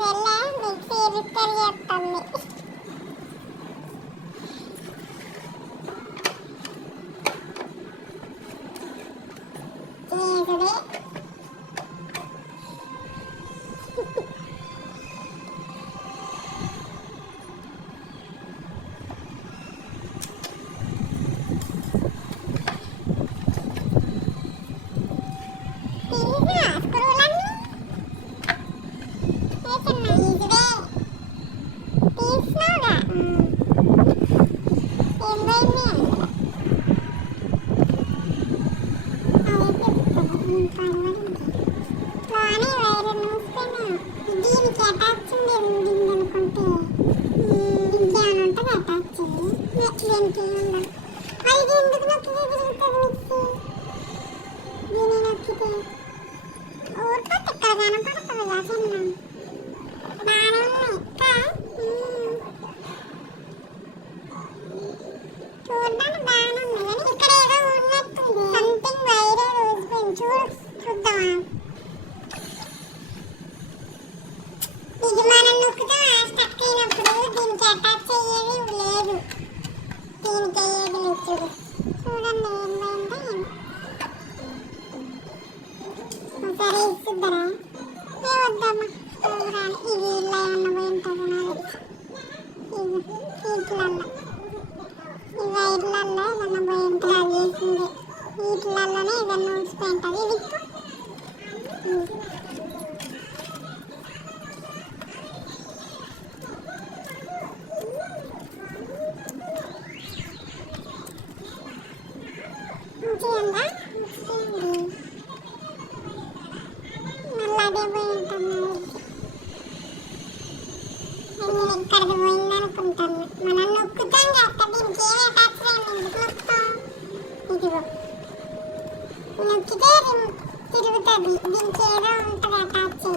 చెల్లె mixie repair చేస్తుంది. దీనికి అటాచ్ ఉండేది అనుకుంటే ఇంకేమైనా ఉంటుంది అటాచ్ దీనికి ఉండదు. అది ఎందుకు నొక్కితే తిరుగుతుంది మిక్సీ? దీన్ని నొక్కితే ఊరిపోతే ఇక్కడ కనపడుతుంది కదా చిన్న బాగానే ఉన్నాయి చూడడానికి బాగానే ఉంది కానీ ఇక్కడ ఏదో ఉన్నట్టుంది. సంథింగ్ వైరే రోజుపోయింది. చూద్దామా? ఇది మనం నొక్కుతాం స్టక్ అయినప్పుడు దీనికి అటాచ్ అయ్యేది లేదు. దీనికి అయ్యేది లేదు. చూడండి ఏంటంటే సరే ఇస్తుందరా వద్దామా? ఇది ఇలా ఏమన్నా పోయి ఉంటుంది వీటిలల్లో ఈ వైర్లల్లో ఏదన్నా పోయి ఉంటుంది. అది చేసింది వీటిలల్లోనే ఏదన్నా ఊసిపోయి ఉంటుంది. ఇది మంచిగా మళ్ళీ అదే పోయి ఉంటుంది. నేను ఎక్కడికి పోయింది అనుకుంటాను. మనం నొక్కుతాం కదా దీనికి ఏమి అటాచ్ చేయండి. ఎందుకు నొక్కుతాం? ఇదిగో నొక్కితే తిరుగుతుంది. దీనికి ఏదో ఉంటుంది అటాచ్.